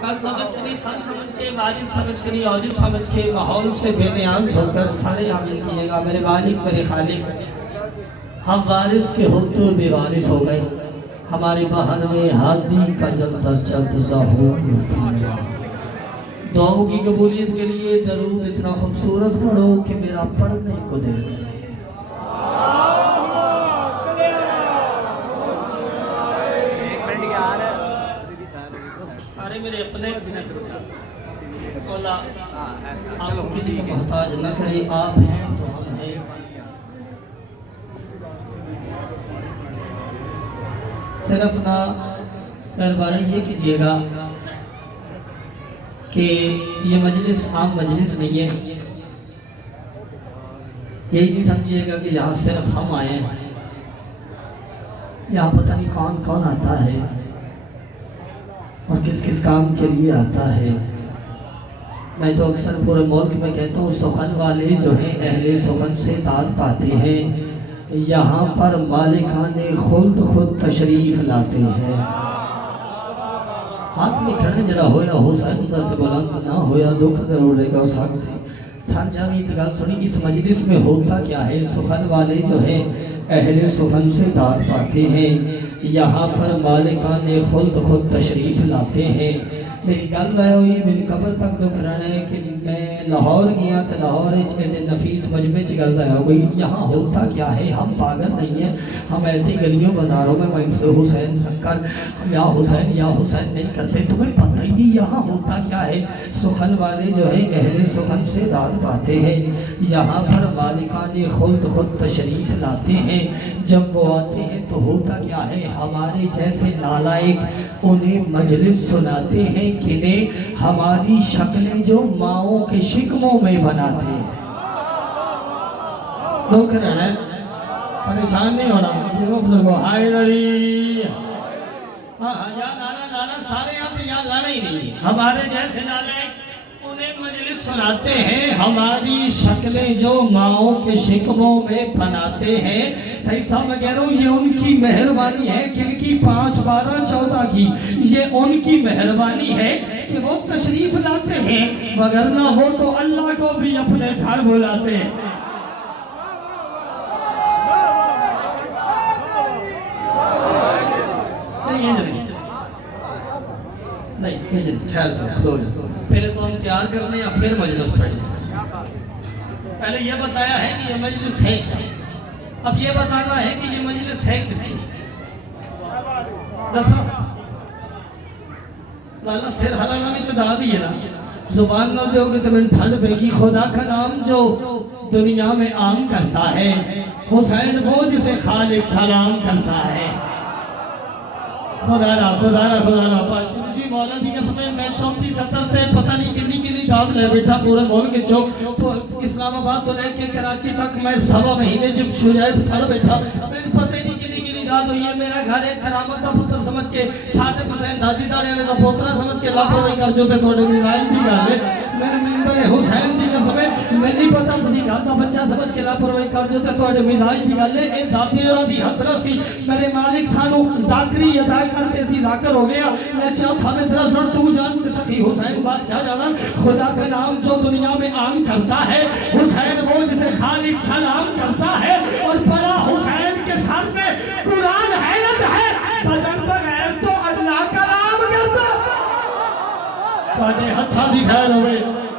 कल समझ के नहीं, फन समझ के, वाजिब समझ के नहीं, औजिब समझ के, माहौल से बेनियाज होकर सारे अमल कीजिएगा। मेरे वालिद, मेरे खालिक, हम वारिस के होते बेवारिस हो गए। हमारे बहन में हादी का जलता चलता हो। दुआओं की कबूलियत के लिए दरूद इतना खूबसूरत पढ़ो कि मेरा पढ़ने को दिल करे। सारे मेरे अपने आपको किसी का मोहताज न करे। आप हैं तो हम हैं। सिर्फ ना मेहरबानी ये कीजिएगा कि ये मजलिस आम मजलिस नहीं है। यही नहीं समझिएगा कि यहाँ सिर्फ हम आए हैं। यहाँ पता नहीं कौन कौन आता है और किस किस काम के लिए आता है। मैं तो अक्सर पूरे मुल्क में कहता हूँ, सुखन वाले जो हैं अहले सुखन से दाद पाते हैं। यहाँ पर मालिकाने खुद तशरीफ लाते हैं। हाथ में खड़े जड़ा होया हुसैन ज़त बुलंद ना होया दुख जरूरेगा सकते सर जानी गल सुनी। इस मजलिस में होता क्या है? सुखन वाले जो है अहले सुखन से दाद पाते हैं। यहाँ पर मालिकाने खुद तशरीफ लाते हैं। मेरी गल रही हुई मेरी कब्र तक दुख रहना है कि मैं लाहौर गया तो लाहौर नफीस मजमे च गल हो गई। यहाँ होता क्या है? हम पागल नहीं हैं। हम ऐसी गलियों बाजारों में मैं हुसैन शंकर या हुसैन नहीं करते। तुम्हें पता ही नहीं यहाँ होता क्या है। सुखन वाले जो है अहले सुखन से दाद पाते हैं। यहाँ पर मालिकाने खुद तशरीफ लाते हैं। जब वो आते हैं तो होता क्या है? हमारे जैसे नालायक उन्हें मजलिस सुनाते हैं, किन्हें? हमारी शक्लें जो माओं के शिकमों में बनाते हैं। दुख रहना है, परेशान नहीं होना। बुजुर्गों हाय लड़ी, हाँ लाना सारे आते, यहाँ लाना ही नहीं। हमारे जैसे नालायक उन्हें मजलिस सुनाते हैं। हमारी शक्लें जो माओं के शिकमों में बनाते हैं। सही साहब मैं कह रहा हूँ, ये उनकी मेहरबानी है। किनकी? 5, 12, 14 की। ये उनकी मेहरबानी है कि वो तशरीफ लाते हैं। मगर ना हो तो अल्लाह को भी अपने घर बुलाते हैं। नहीं ठहर जाओ, पहले तो हम तैयार कर लें या फिर मजलिस पढ़ जाए। पहले यह बताया है कि ये मजलिस है क्या। अब ये बताना है कि ये मजलिस है किसकी। लाला सिर हलाना भी तो दा दिए ना। जुबान न दोगे तो मैंने ठंड पेगी। खुदा का नाम जो दुनिया में आम करता है, हुसैन वो जिसे खालिक सलाम करता है। खुदा जी मौला दी कसम मैं 34-70 से पता नहीं कितनी दाद ले बैठा पूरे मुल्क चो। इस्लामाबाद तो लेके कराची तक मैं 1.25 महीने जब शुजायत पढ़ बैठा। मैंने पता ही नहीं कितनी दाद हुई है। मेरा घर है करामत का पुत्र समझ के, सादिक हुसैन दादी दाड़े का पोतरा समझ के लापरवाही कर जो थोड़े मिराज की गल है। मेरे मेंबर हुसैन जी कसम मैं नहीं पता तुझी घर का बच्चा समझ के लापरवाही कर जो थोड़े मिराज की गल है। ये दादी और दी हसरत सी। मेरे मालिक सानू जाकरी अदा करते सी जाकर हो गया। मैं चौथा मिसरा सुन तू जानते सखी हुसैन बादशाह जाना। खुदा का नाम जो दुनिया में आम करता है, हुसैन वो जिसे खालिक सलाम करता है। और बड़ा हुसैन के सर में कुरान हैरत है, बदन बगैर तो अल्लाह कलाम करता। हथा दी खैर हो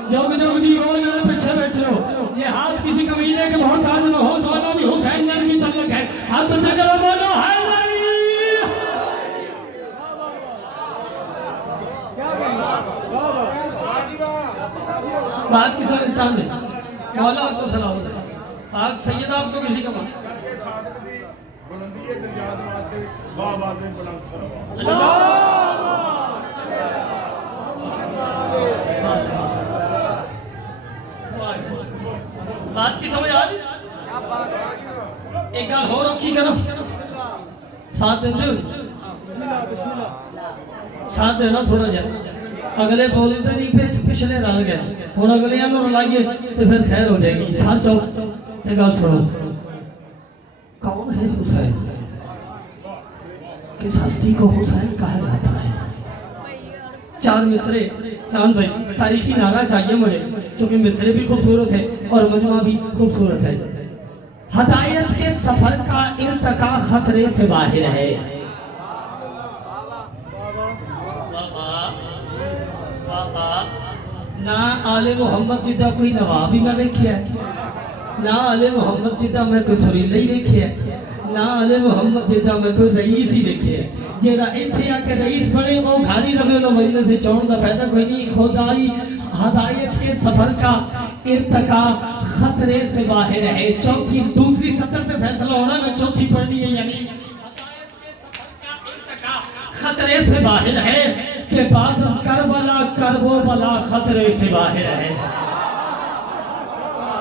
जग दी बोल मेरे पीछे बैठ लो। ये हाथ किसी कमीने के मोहताज न हो। दोनों भी हुसैन नर की तलक है। हाथ तो जगह बोलो है बात किसी ने चांद मौला आपको सलाम पाक सैयद आपको किसी का बात की समझ आ रही। एक गल हो रखी करो, साथ देते हो, साथ देना थोड़ा जा। अगले बोलते नहीं पे पिछले रल गए, हूँ अगले रुलाइए तो फिर खैर हो जाएगी। सच हो गल सुनो, कौन है हुसैन? किस हस्ती को हुसैन कहा जाता है? चार मिसरे चांद भाई तारीखी नारा चाहिए मुझे, क्योंकि मिसरे भी खूबसूरत है और मजमा भी खूबसूरत है। हदायत के सफर का इर्तका खतरे से बाहर है। ना आले मोहम्मद जिदा कोई नवाब ही मैं देखिया, ना आले मोहम्मद जिदा मैं कोई सुरीला ही देखिया, ना आले मोहम्मद जिदा मैं कोई रईस ही देखिया। जेड़ा इत्थे आके रईस बने वो घारी रवे लो मजलिस से चौन का फायदा कोई नहीं। खुदाई हदायत के सफर का इर्तका खतरे से बाहर है। चौथी दूसरी सतर से फैसला होना, मैं चौथी पढ़नी है, यानी हदायत के सफर का इर्तका खतरे से बाहर है कि बाद करबला करबो बला खतरे से बाहर है।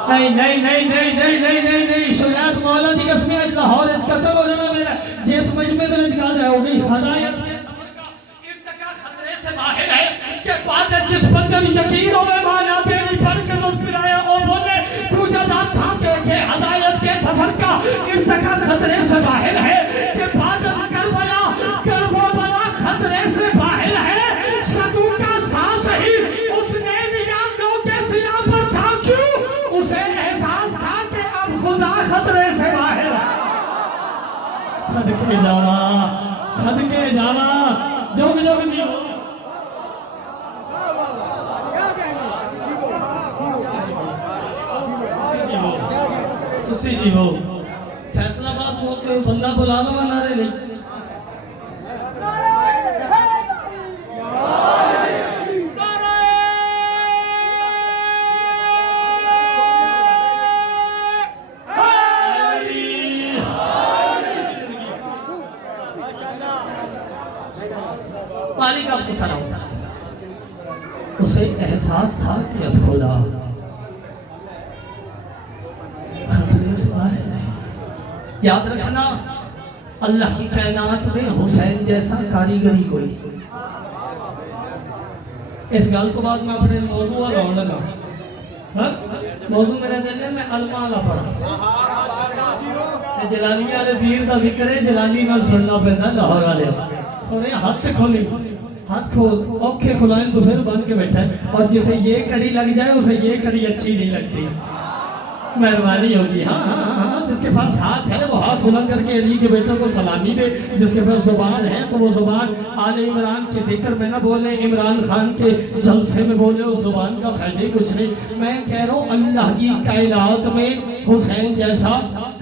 नहीं नहीं नहीं नहीं नहीं नहीं नहीं नहीं शुजात मौला की कसम आज लाहौर इसका तब हो जाना मेरा जिस मजमे में निकाल रहा हो गई। हदायत के सफर का इर्तका खतरे से बाहर है कि बाद जिस बंदे ने यकीन होवे माना तेरी पर के दूध पिलाया ओ बोले पूजा दान सामने के। हदायत के सफर का इर्तका खतरे से बाहर है कि बाद करबला करबो बला खतरे से बाहर है। सदू का सांस ही उसने निगाहों के सिना पर था, क्यों उसे एहसास था कि अब खुदा खतरे से बाहर है। सदके जावा जोग जोग जी तुसी जी हो फैसलाबाद मोड़ के बंदा बुला लो नारे नहीं। मालिक आपको सलाम। उसे एहसास था कि अब खुदा खतरे से बाहर है। याद रखना अल्लाह की कायनात में हुसैन जैसा कारीगरी कोई नहीं। इस गल तो बाद मैं अपने मौजू लाने लगा। मौजू मेरे दिल में मैं अलमा वाला पढ़ा जलानी वाले पीर का जिक्र है। जलानी नाल सुनना पैंदा लाहौर वाले सोने हाथ खोली हाथ खोल औखे खुलाएं तो फिर बन के बैठा है। और जिसे ये कड़ी लग जाए उसे ये कड़ी अच्छी नहीं लगती। मेहरबानी होगी। हाँ हाँ हाँ, जिसके पास हाथ है वो हाथ बुलंद करके अली के बेटों को सलामी दे। जिसके पास जुबान है तो वो जुबान आले इमरान के जिक्र में ना बोले, इमरान खान के जलसे में बोले, उस जुबान का फायदे कुछ नहीं। मैं कह रहा हूँ अल्लाह की कायनात में हुसैन जैसा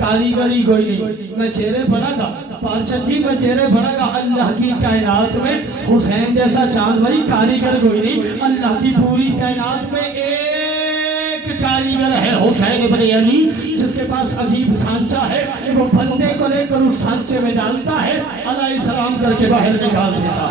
कारीगरी कोई नहीं। मैं चेहरे पढ़ागा पार्षद जी, मैं चेहरे पढ़ागा अल्लाह की कायनात में हुसैन जैसा चांद भाई कारीगर कोई नहीं। अल्लाह की पूरी कायनात में एक कारीगर है हुसैन इब्ने अली, जिसके पास अजीब सांचा है। वो बंदे को लेकर उस सांचे में डालता है, अलैहि सलाम करके बाहर निकाल देता।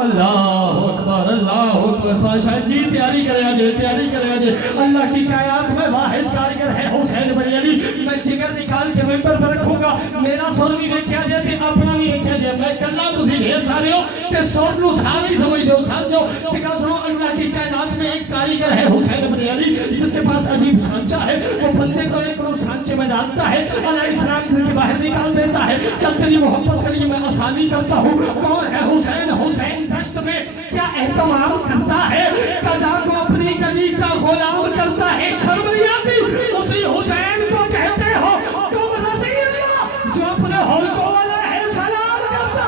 अल्लाह अकबर पाशाह जी तैयारी करे आज, तैयारी करे आज। अल्लाह की कायनात में वाहिद कारीगर है हुसैन इब्ने अली। मैं जिगर निकाल के मेंबर पर रखूंगा, मेरा सुर भी देखा जाए ते अपना भी देखा जाए। मैं कल्ला तुसी ढेर सारे हो ते सुर नु सारे समझ दो समझो ते कह सुनो अल्लाह की कायनात में एक कारीगर है हुसैन इब्ने अली, जिसके पास अजीब सांचा है। वो बंदे को लेकर उस सांचे में डालता है, अलैहि सलाम करके बाहर निकाल देता है। चल तेरी मोहब्बत के लिए मैं आसानी करता हूँ। कौन है हुसैन? हुसैन दश्त में क्या एहतमाम करता है, कज़ा को अपनी गली का गुलाम करता है। शर्म नहीं आती? उसी हुसैन को कहते हो तुम रज़ी अल्लाह जो अपने हौलकों वाला है सलाम करता।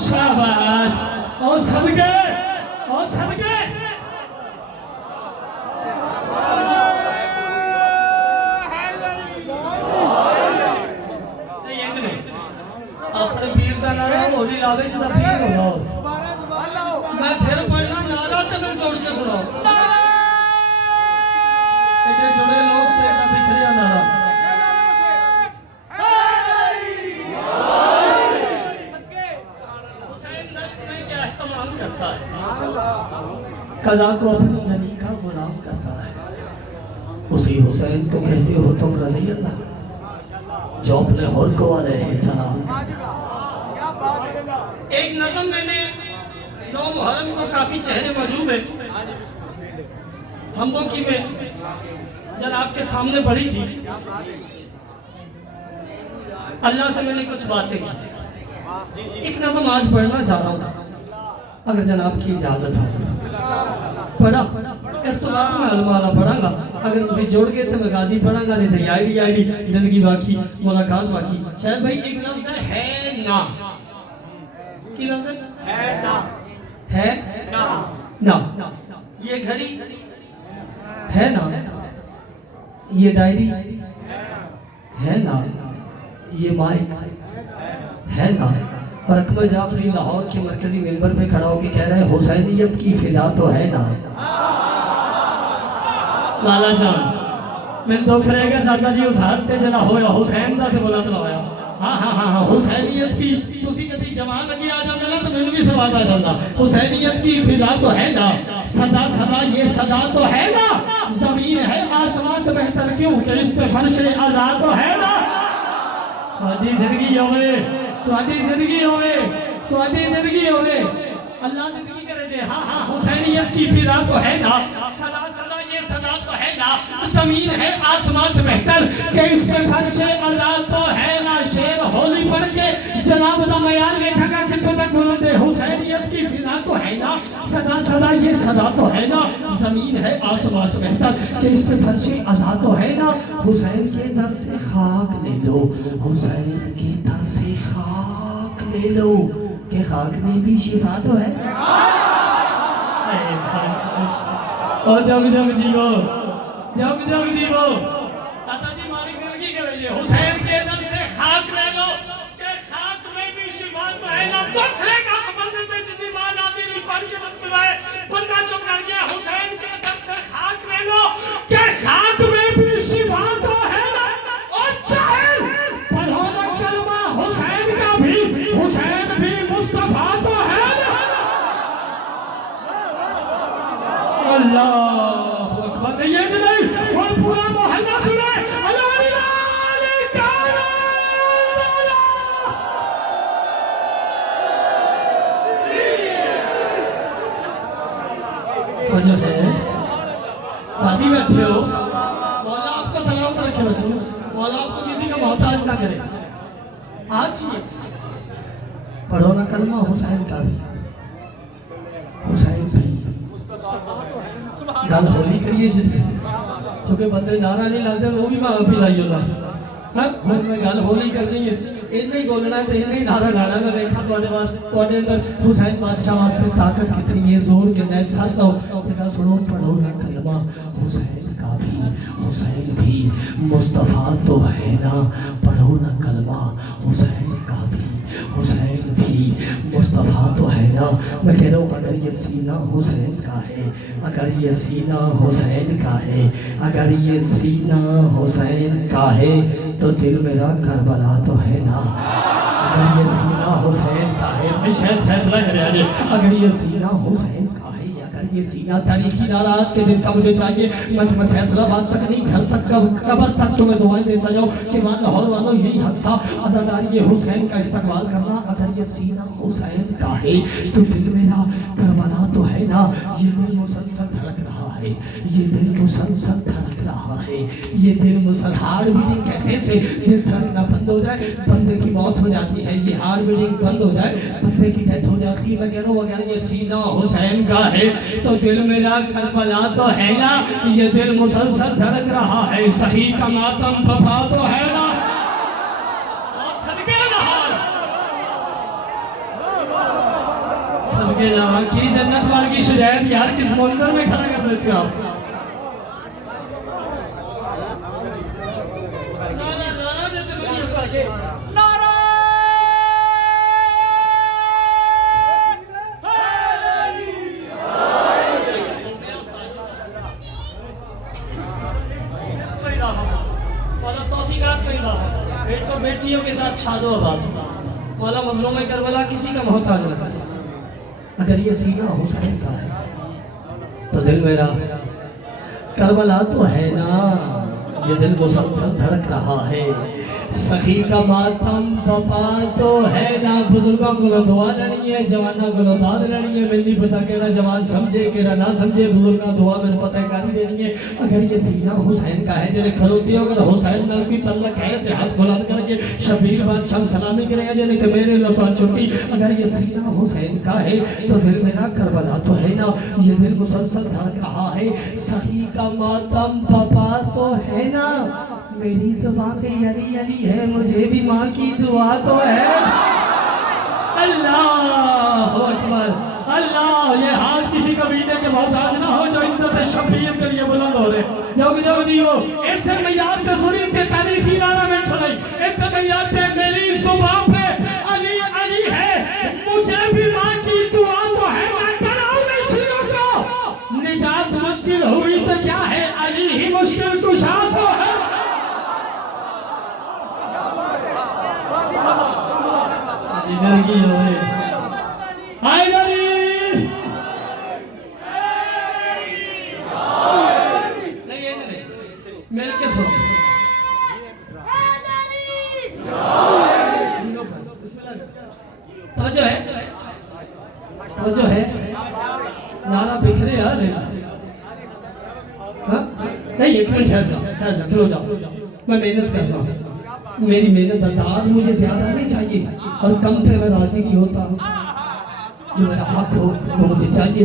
शाबाश और सदके और सदके। अपने पीर का नारा होली लावे जिदा पीर हो। मैं फिर पढ़ना नारा ते मैं जोड़ के सुनाओ। एडे जुड़े लोग ते एडा बिखरिया नारा। हुसैन दश्त में क्या एहतमाम करता है, कज़ा को अपनी नबी का गुलाम करता है। उसी हुसैन को कहते हो तुम रज़ी अल्लाह जो अपने हौलकों वाले हैं सलाम। एक नज़म मैंने 9 मुहर्रम को काफी चेहरे मौजूद है हमबो की में जनाब के सामने पड़ी थी। अल्लाह से मैंने कुछ बातें की थी। एक नज़म आज पढ़ना चाह रहा हूँ। अगर जनाब की इजाजत हो पढ़ा इस तो बाद मैं अलमाला पढ़ांगा अगर तुम जोड़ गए तो मैं गाजी पढ़ांगा नहीं तो आईडी जिंदगी बाकी मुलाकात बाकी शायद भाई एक लफ्ज है ना की लफ्ज है ना ये घड़ी है ना ये डायरी है ना ये माइक है ना और अकबर जाफरी लाहौर के मरकजी मेंबर पे खड़ा होकर कह रहे हैं हुसैनियत की फिजा तो है ना। लाला जान मैं दुख रहेगा चाचा जी उस हाथ से जरा होया हुसैन सा ते बुलंद होया हाँ हुसैनियत की तुसी कभी जवान लगी आ जाता ना तो मैंने भी सवाल आ जाता हुसैनियत की फिजा तो है ना सदा सदा ये सदा तो है ना जमीन है आसमान से बेहतर क्यों कि इस पे फर्श आजाद तो है ना। ਤੁਹਾਡੀ ਜ਼ਿੰਦगी ਹੋਵੇ ਤੁਹਾਡੀ ਜ਼ਿੰदगी होवे ਤੁਹਾਡੀ ਜ਼ਿੰदगी होवे अल्लाह जिंदगी करे दे हाँ हुसैनियत की फिजा तो है ना सदा सदा ये सदा तो है ना जमीन है आसमान से बेहतर कि इस पे फर्श आजाद तो है ना। शेर होली पढ़ के जनाब दा मयार देखा कितों तक बुलंद है हुसैनियत की फिजा तो है ना सदा सदा ये सदा तो है ना जमीन है आसमान से बेहतर कि इस पे फर्श आजाद तो है ना। हुसैन के दर से खाक ले लो हुसैन के दर से खाक ले लो कि खाक में भी शिफा तो है। और जग जग जीवो दादा जी मालिक जिंदगी करे हुसैन के दर से खाक ले लो कि खाक में भी शिफा तो है ना। दूसरे का संबंध में जितनी मान आदि पढ़ के बस मिलाए बन्ना चुप लड़ गया हुसैन के दर से खाक ले लो कि खाक में भी शिफा तो है ना। और चाहे पढ़ो ना कलमा हुसैन का भी हुसैन भी मुस्तफा तो है ना। अल्लाह अकबर नहीं है नहीं और पूरा मोहल्ला सुने तो जो है बाजी बैठे हो मौला आपका सलामत रखे बच्चों मौला आपको किसी का मोहताज ना करे। आज पढ़ो ना कलमा हुसैन का भी हुसैन भी गल होली करिए क्योंकि बंदे नारा नहीं लाते वो भी मैं पिलाई होना हाँ मैं गल होली करनी है इन्हें ही बोलना है तो इन्हें ही नारा लाना मैं देखा थोड़े वास्ते थोड़े अंदर हुसैन बादशाह वास्ते ताकत कितनी है जोर कितना है सच आओ तो सुनो पढ़ो ना कलमा हुसैन भी मुस्तफ़ा तो है ना। पढ़ो ना कलमा हुसैन का भी मुस्तफ़ा तो है ना। मैं कह रहा हूँ अगर ये सीना हुसैन का है अगर ये सीना हुसैन का है अगर ये सीना हुसैन का है तो दिल मेरा करबला तो है ना। अगर ये सीना हुसैन का है भाई शायद फैसला करे आज अगर ये सीना हुसैन का है अगर ये सीना तारीखी नारा आज के दिन का मुझे चाहिए मैं तुम्हें फैसलाबाद तक नहीं घर तक कब्र तक तुम्हें दुआएं देता जाऊँ कि वहाँ लाहौर वालों यही हक था आज़ादारी हुसैन का इस्तकबाल करना। अगर ये सीना हुसैन का है तो दिल मेरा करबला तो है ना। ये दिल मुसलसल धड़क रहा है ये दिल मुसलसल धड़क रहा है ये दिल मुसल हार्ट बीटिंग कहने से दिल धड़कना बंद हो जाए बंदे की मौत हो जाती है ये हार्ट बीटिंग बंद हो जाए बंदे की डेथ हो जाती है। मैं कह रहा हूँ अगर ये सीना हुसैन का है तो दिल मेरा करबला तो है ना। ये दिल मुसलसल धड़क रहा है सही का मातम वफा तो है ना। और सदके जहां की जन्नत वाली की शिकायत यार किस मंदिर में खड़ा कर देते हो आप। बेटियों के साथ शादो आबाद वाला मजलूम करबला किसी का मोहताज न करे। अगर ये सीना हुसैन का है तो दिल मेरा करबला तो है ना। ये दिल मुसलसल धड़क रहा है। सखी का मातम पपा तो है ना, बुजुर्गों को दुआ लड़ी है, जवाना को दाद लड़ी है। मैंने पता केड़ा जवान समझे केड़ा ना समझे, बुजुर्गा दुआ मैंने पता कारी देनी है। अगर ये सीना हुसैन का है जेड़े खलोते हो, अगर हुसैन नाल की तल्लक है तो हाथ बुलंद करके शबीर बादशाह सलामी करे जे, नहीं तो मेरे लो तो छुट्टी। अगर ये सीना हुसैन का है तो दिल मेरा करबला तो है ना, ये दिल मुसलसल धड़क रहा है। सखी का मातम पपा तो है ना, मेरी जुबान पे अली अली है, मुझे भी माँ की दुआ तो है। अल्लाह अकबर अल्लाह। ये हाथ किसी कबीले के बहुत आज ना हो जो इज्जत शबीर के लिए बुलंद हो रहे। जोग जोग जी वो ऐसे मैं याद कर सुनी से तारीखी नारा में सुनाई, ऐसे मैं याद है मेरी जुबान पे अली अली है, मुझे भी माँ की दुआ तो है। मैं डराऊं नहीं शुरू को, निजात मुश्किल हुई तो क्या है, अली ही मुश्किल कुशा तो है। जिंदगी हाय नबी मिल के सुनो। तो जो है नारा बिखरे यार। हाँ नहीं एक मिनट ठहर जाओ खलो जाओ, मैं मेहनत करता हूँ। मेरी मेहनत दाद मुझे ज्यादा नहीं चाहिए और कम पे मैं राजी नहीं होता। जो मेरा हक हो वो मुझे चाहिए।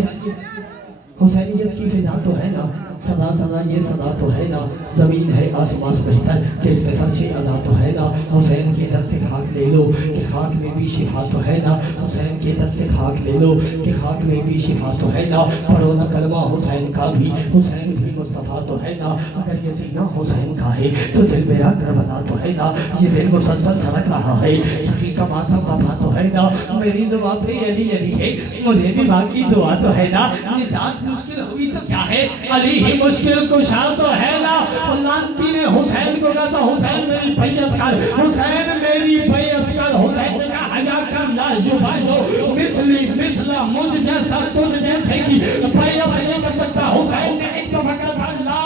हुसैनियत की फिजा तो है ना, सदा सदा ये सदा तो है ना, जमीन है आसमान से बेहतर कि इस पे फर्श अज़ा तो है ना। हुसैन के दर से खाक ले लो कि खाक में भी शिफा तो है ना, हुसैन के दर से खाक ले लो कि खाक में भी शिफा तो है ना। पढ़ो ना कलमा हुसैन का भी, हुसैन भी मुस्तफ़ा तो है ना। अगर ये सीना हुसैन का है तो दिल मेरा करबला तो है ना, ये दिल मुसलसल धड़क रहा है। सखी का माथा बाबा तो है ना, मेरी जुबान पे अली अली है, मुझे भी बाकी दुआ तो है ना। निजात मुश्किल हुई तो क्या है, अली ही मुश्किल कुशा तो है ना। लांती ने हुसैन को कहा था हुसैन मेरी बैयत कर, हुसैन मेरी बैयत कर। हुसैन ने कहा हया कर ला जुबाजो मिसली मिसला, मुझ जैसा तुझ जैसे की बैयत नहीं कर सकता। हुसैन ने एक दफा कहा था ला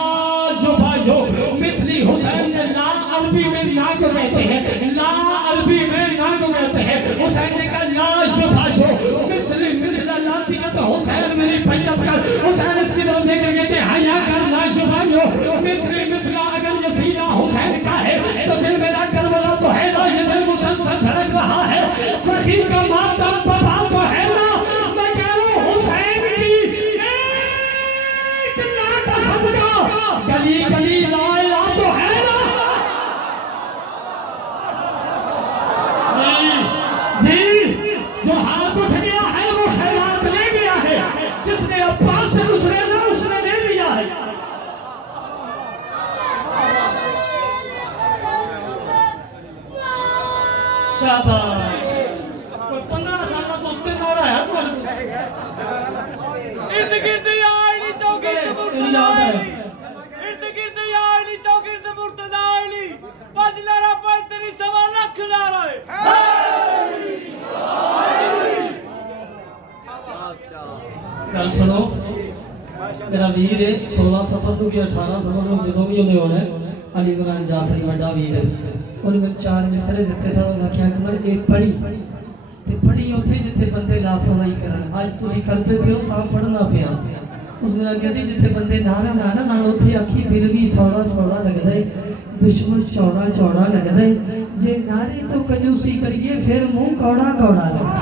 जुबाजो मिसली। हुसैन ने ला अरबी में ना को कहते हैं, ला अरबी में ना को कहते हैं। हुसैन ने कहा ला जुबाजो मिसली मिसला, लांती का तो हुसैन मेरी बैयत कर। हुसैन इसकी तरफ देख के कहते हया कर ला जुबाजो मिसली मिसला। अगर ये सीना हुसैन का है तो दिल मेरा करबला तो है ना, ये दिल मुसलसल धड़क रहा है। सखी का मातम पपा तो है ना, मैं कह रहा हूं हुसैन की एक नात सबका गली गली ला इलाहा तो है ना। जी जी जो हाथ उठ गया है वो खैरात ले गया है, जिसने अब्बास से कुछ लेना उसने ले लिया है। शाबाश। कोई 15 साल तो उत्ते ना रहा है तो इर्द गिर्द यानी चौगिर्द मुर्तदाई, इर्द गिर्द यानी चौगिर्द मुर्तदाई, पंज लारा पर तेरी सवा लाख लारा है। गल सुनो, मेरा वीर है 16 सफर तो 18 सफर में जो भी होने होना है। अली गुलाम जाफरी बड़ा वीर है, उन्हें 4 जिसरे जिते सन आख्या कमर एक पढ़ी ते पढ़ी उथे जिथे बंदे लापरवाही करन। आज तुसी करदे पियो तां पढ़ना पिया। उस मेरा कहती जिथे बंदे नारा ना ना नाल उथे आखी दिल भी सौड़ा सौड़ा लगदा है, दुश्मन चौड़ा चौड़ा लगदा है। जे नारे तो कंजूसी करिए फिर मुंह कौड़ा कौड़ा लगदा।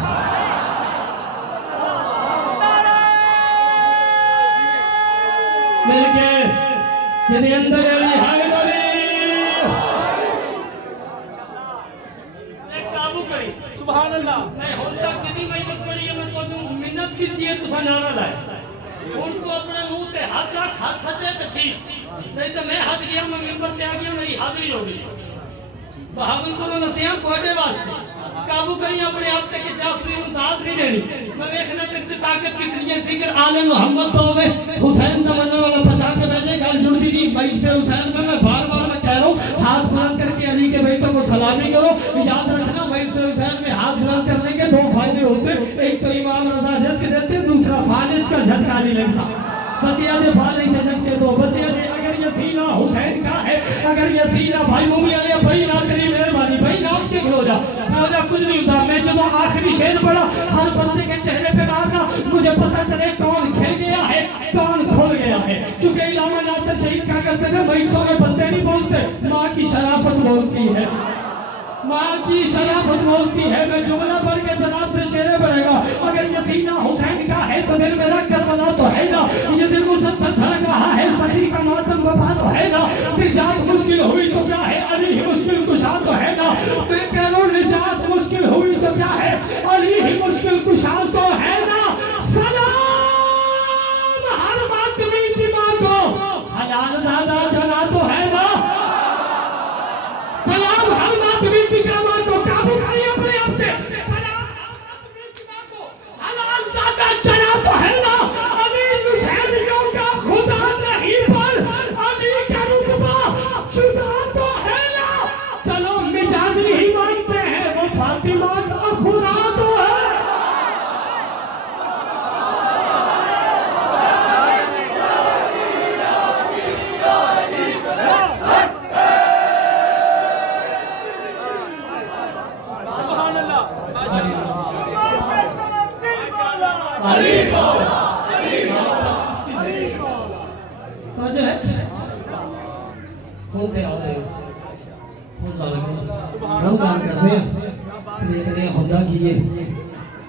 मिल गए तेरे अंदर अली हाय नबी काबू करी। सुभान अल्लाह। मैं हुन तक जिनी मैं बस बड़ी है, मैं तो मिन्नत की थी तुसा नारा लाए। उनको अपने मुंह पे हाथ रख, हाथ हटे तो ठीक, नहीं तो मैं हट गया, मैं मिंबर पे आ गया, मेरी हाजिरी हो गई। बहावलपुर नसिया थोड़े वास्ते काबू करी अपने आप तक के जाफरी नु दाद नहीं देनी। मैं देखना तेरे से ताकत कितनी है। जिक्र आले मोहम्मद तो होवे, हुसैन का मनने वाला बचा के भेजे, गल जुड़ती नहीं भाई से हुसैन में। मैं बार-बार मैं कह रहा हूं हाथ बुलंद करके अली के बेटों को सलामी करो। याद रखना भाई से हुसैन में हाथ बुलंद करने के 2 फायदे होते, एक तो इमाम रजा जज के देते, दूसरा फालिज का झटका नहीं लगता। बच्चियां ने फा नहीं दे सकते तो बच्चियां ने अगर ये सीना हुसैन का है, अगर ये सीना भाई मुमिया ने भाई ना करी मेहरबानी भाई ना उठ के खलो जा कुछ नहीं होता। मैं जो आखिरी शेर पढ़ा हर बंदे के चेहरे पे मारना, मुझे पता चले कौन खेल गया है कौन खोल गया है। चूंकि इलामा नासिर शहीद क्या करते थे, मईसों में बंदे नहीं बोलते, माँ की शराफत बोलती है, माँ की शराफत बोलती है। मैं जुमला पढ़ के जनाब पे चेहरे पड़ेगा, अगर ये सीना हुसैन का है तो दिल में रख कर बना तो है ना, ये दिल मुसलसल धड़क रहा है, सखी का मातम वफा तो है ना, निजात मुश्किल हुई तो क्या है, अली ही मुश्किल कुशा तो है ना। मैं कह रहा हूं निजात मुश्किल हुई तो क्या है, अली ही मुश्किल कुशा तो है ना। सलाम हर मातमी की मां को, हलाल दादा चला तो है ना। सलाम हर मातमी की मां को, काबू करिए अपने आप पे। सलाम हर मातमी की मां को, हलाल दादा चला तो है ना। अली हुसैनियों का खुदा नहीं पर अली का रुतबा जुदा तो है ना। चलो मिजाजी ही मानते हैं, वो फातिमा का खुदा तो है। जो है होते आते हम काम करते हैं देखने खुदा की ये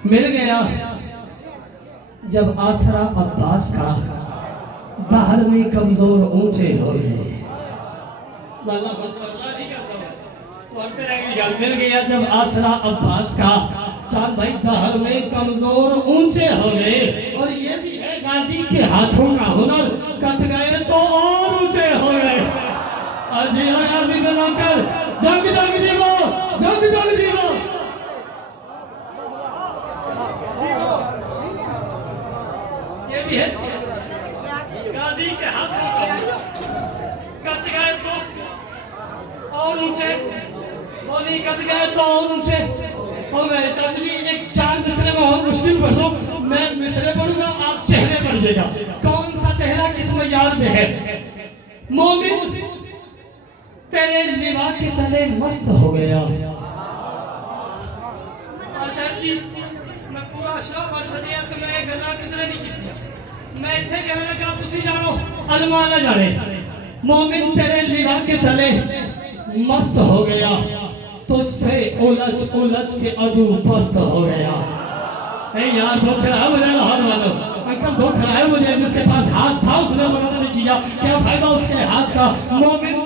मिल गया जब आसरा अब्बास का बाहर में कमजोर ऊंचे हो गए। मिल गया जब आसरा अब्बास का चांद भाई बाहर में कमजोर ऊंचे हो गए। और ये भी है गाजी के हाथों का हुनर, कट गए तो और ऊंचे हो गए। और जी हाँ गाजी बनाकर जग जग जीवो, जग जग जीवो। ये भी है गाजी के हाथों का कट गए तो और ऊंचे, बोली कट गए तो और ऊंचे हो गए। चाचू जी एक 4 मिसरे में बहुत मुश्किल पढ़ लो, मैं मिसरे पढ़ूंगा आप चेहरे पढ़ देगा। कौन सा चेहरा किस मयार में है। मोमिन तेरे लिवा के तले मस्त हो गया। आशा जी मैं पूरा अशरा पढ़ छड़िया तो मैं गल्ला किधरे नहीं की थी, मैं इथे कहने लगा तुसी जानो अलमा ना जाने। मोमिन तेरे लिवा के तले मस्त हो गया, तुझसे उलझ उलझ के अदू पस्त हो गया। यार धोख रहा है मुझे, लाहौर वालों अंकल धोख रहा है मुझे, जिसके पास हाथ था उसने मना नहीं किया, क्या फायदा उसके हाथ का। मोमिन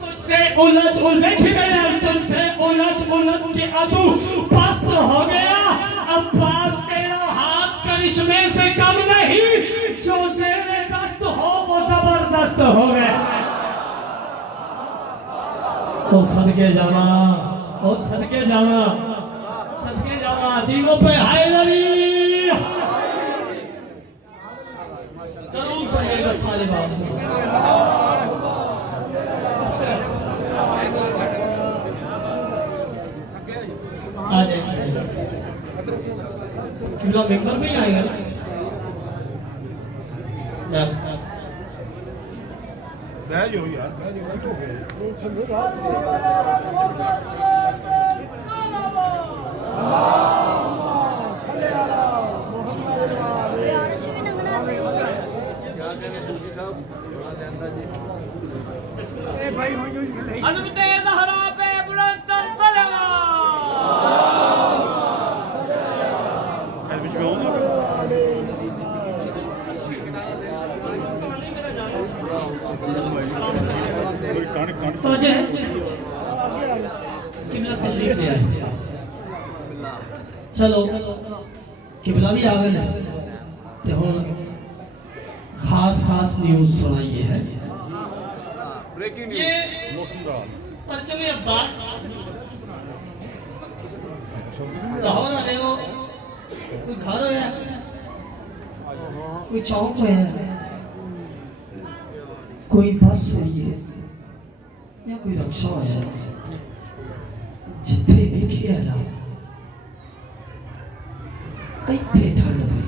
तुझसे उलझ उलझ तुझसे उलझ उलझ के अदू पस्त हो गया। अब पास तेरा हाथ करिश्मे से कम नहीं, जो ज़ेरे दस्त हो वो जबरदस्त हो गया। ओ सदके जावा, ओ सदके जावा, सदके जावा जीवो पे हैदरी। दरूद पढ़िएगा सारे बात आ जाएगा। किबला मेंबर में ही आएगा ना। बैठो यार, बैठो हज़रते ज़हरा पे बुलंद सलाम। बीच में होगा तो जो है किबला तशरीफ ले आए। चलो किबला भी आ गए ते हुन खास खास न्यूज़ सुनाइए है। ये परचमे अब्बास लाहौर वाले हो, कोई घर होया, कोई चौक होया, कोई बस हुई है या कोई रक्षा होया, जिथे वेखिया ना इत्थे ठंड पई।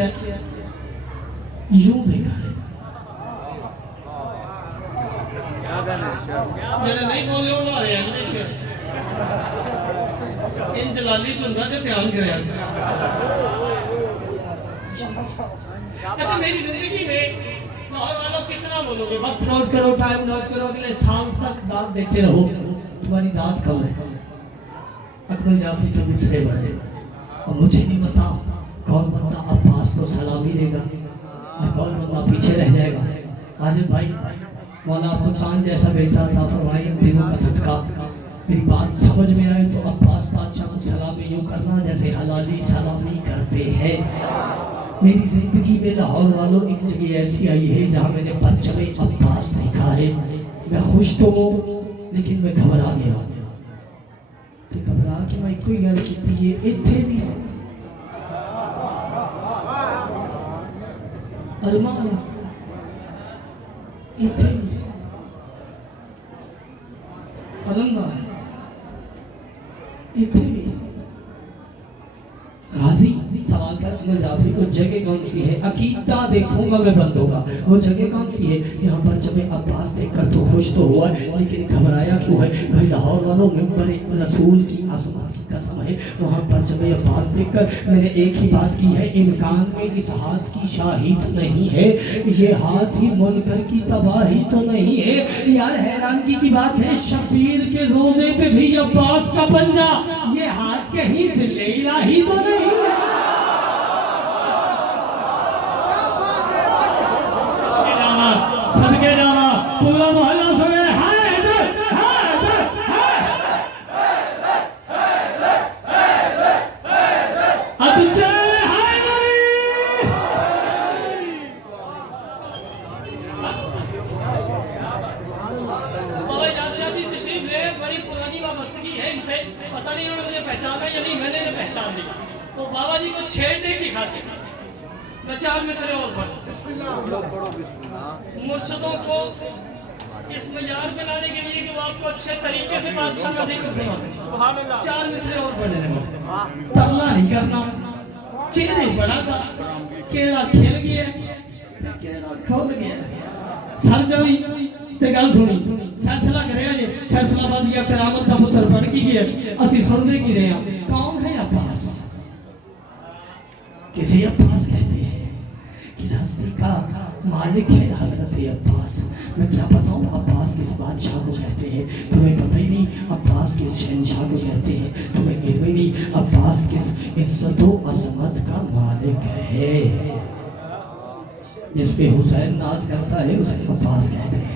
देखिए यूं देखा है जेड़े नहीं बोले वो मारे आज देखिए इन जलाली चुंदा जो ध्यान करे अच्छा मेरी जिंदगी में लाहौर वालों कितना बोलोगे वक्त नोट करो टाइम नोट करो अगले साल तक दाद देते रहो तुम्हारी दाद कब है अकबर जाफरी के मिसरे बने और मुझे नहीं पता कौन बंदा अब्बास को सलामी देगा और कौन बंदा पीछे रह जाएगा आजिद भाई मौला आपको चांद जैसा बेटा था फरमाई दिनों का सदका मेरी बात समझ में आए तो अब्बास बादशाह को सलामी यूं करना जैसे हलाली सलामी करते हैं मेरी जिंदगी में लाहौर वालों एक जगह ऐसी आई है जहाँ मैंने परचमे अब्बास देखा है मैं खुश तो हूँ लेकिन मैं घबरा गया तो घबरा के मैं कोई गल की ये इतने भी अरमान इतने अलंगा इतने गाजी सवाल कर अकबर जाफरी को जगह कौन सी है अकीदा देखूंगा मैं बंदों का वो जगह कौन सी है यहाँ पर जब अब्बास देखकर तो खुश तो हुआ लेकिन घबराया क्यों है भाई लाहौर वालों मिंबर रसूल की आसमान की कसम है वहाँ पर जब अब्बास देखकर मैंने एक ही बात की है इम्कान में इस हाथ की शाही तो नहीं है ये हाथ ही मुनकर की तबाही तो नहीं है यार हैरानगी की बात है शबीर के रोजे पे भी अब्बास का पंजा ये हाथ कहीं जिले इलाही तो नहीं है सदके जावा पूरा मोहल्ला सुने बड़ी पुरानी वाबस्तगी है इनसे पता नहीं उन्होंने मुझे पहचाना या नहीं मैंने इन्हें पहचान लिया तो बाबा जी को छेड़ने की खातिर मैं 4 मिसरे और पढ़ मुर्शदों को इस मयार में लाने के लिए कि वो आपको अच्छे तरीके से बादशाह का जिक्र सुना सके 4 मिसरे और पढ़ने लगे तरला नहीं करना चेहरे बड़ा था केड़ा खिल गया केड़ा खोल गया सर जावी ते गल सुनी फैसला करया जे फैसलाबाद या करामत दा पुत्र पढ़ की गया असि सुनदे की रहे हैं कौन है अब्बास किसी अब्बास कहते हैं कि हस्ती का मालिक है हजरत अब्बास मैं क्या बताऊं अब्बास किस बादशाह को कहते हैं तुम्हें पता ही नहीं अब्बास किस शहनशाह को कहते हैं तुम्हें इल्म ही नहीं अब्बास किस इज्जत व अजमत का मालिक है जिस पे हुसैन नाज करता है उसे अब्बास कहते हैं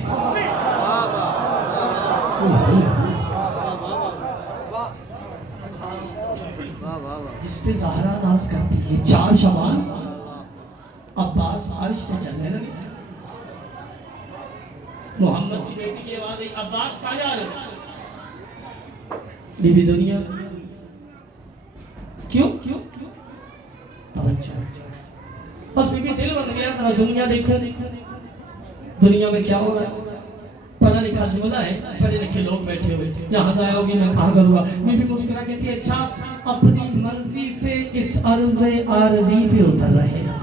जिस पे ज़हरा नाज करती है 4 शबान अब्बास अर्श से चलने लगे मोहम्मद की बेटी की आवाज आई अब्बास कहाँ जा रहे बीबी दुनिया क्यों क्यों क्यों तवज्जो बस बीबी दिल बन गया जरा दुनिया देखो दुनिया में क्या हो रहा है पढ़ा लिखा जुमला है पढ़े लिखे लोग बैठे हुए जहाँ जाओगी मैं कहाँ करूँगा बीबी मुस्कुरा कहती है अच्छा अपनी मर्जी से इस अर्ज़े आरज़ी पे उतर रहे हैं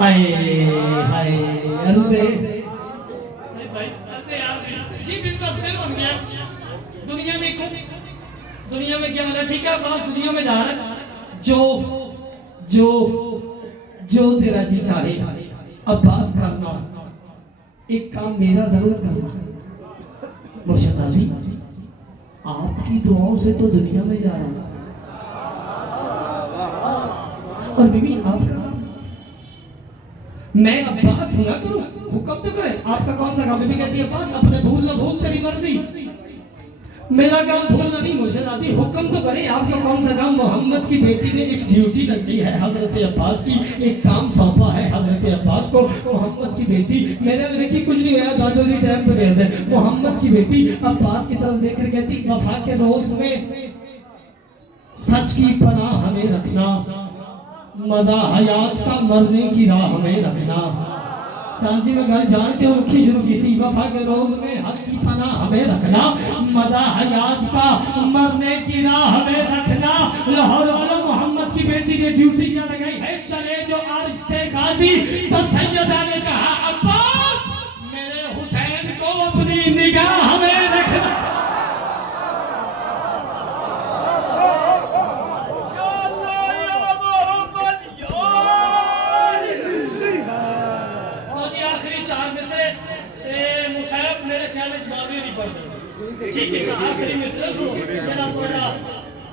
हाय हाय अर्ज़े जी बिल्कुल दिल बन गया दुनिया देखो दुनिया में क्या हो रहा है ठीक है बस दुनिया में जा रहा है जो जो जो तेरा जी चाहे अब्बास करना एक काम मेरा जरूर करना मुर्शिद अली आपकी दुआओं से तो दुनिया में जा रहा हूं और बीबी आपका काम मैं अब्बास ना करूं हुक्म तो करे आपका कौन सा काम बीबी कहती है अब्बास अपने भूल ना भूल तेरी मर्जी मेरा काम भूलना नहीं मुर्शिद आदि हुक्म तो करे आपका कौन सा काम मोहम्मद की बेटी ने एक ड्यूटी रखी है हजरत अब्बास की एक काम सौंपा है हजरत अब्बास को मोहम्मद की बेटी मैंने देखी कुछ नहीं हुआ दादोरी टाइम पे गए थे मोहम्मद की बेटी अब्बास की तरफ देखकर कहती वफा के रोज में सच की पनाह हमें रखना मजा हयात का मरने की राह हमें रखना चांची में गल जान के रुखी शुरू की थी वफा के रोज में हक की पना हमें रखना मजा हयात का मरने की राह हमें रखना लाहौर वाला मोहम्मद की बेटी ने ड्यूटी क्या लगाई है चले जो अर्ज से गाजी तो सैयदा ने कहा अब्बास मेरे हुसैन को अपनी निगाह में रखना मेरे ख्याल में जवाब ही नहीं पड़ता ठीक है आखिरी मिसरा सुनो मेरा थोड़ा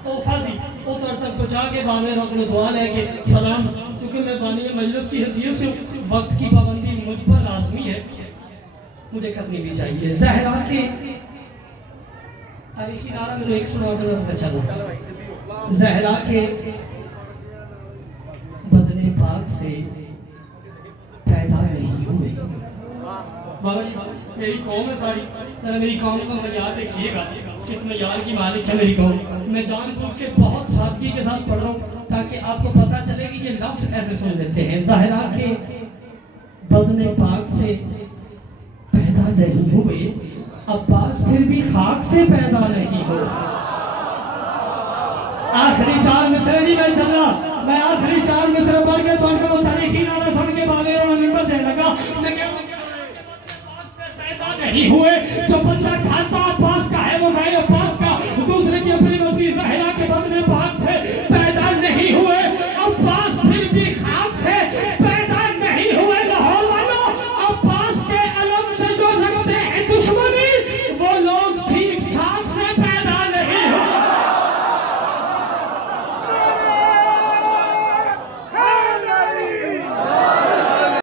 तोहफा सी वो तौर तक पहुंचा के बामे अपने दुआ लेके सलाम चूंकि मैं बानी मजलिस की हैसियत से वक्त की पाबंदी मुझ पर लाजमी है मुझे करनी भी चाहिए ज़हरा के तारीखी नारा मैंने एक सुना था तो चला ज़हरा के बदने पाक से पैदा नहीं हुए बाबा जी मेरी कौम है सारी जरा मेरी कौम का मयार देखिएगा किस मयार की मालिक है मेरी कौम मैं जानबूझ के बहुत सादगी के साथ पढ़ रहा हूँ ताकि आपको पता चले कि ये लफ्ज ऐसे सुन लेते हैं ज़ाहिरा के बदने पाक से पैदा नहीं हुए अब्बास फिर भी खाक से पैदा नहीं हो आखिरी 4 मिसरे नहीं मैं चल रहा मैं आखिरी 4 मिसरे पढ़ के तो उनको तारीखी नारा सुन के बावे और मिंबर देने लगा मैं क्या नहीं हुए जो बंदा खाता अब्बास का है वो गए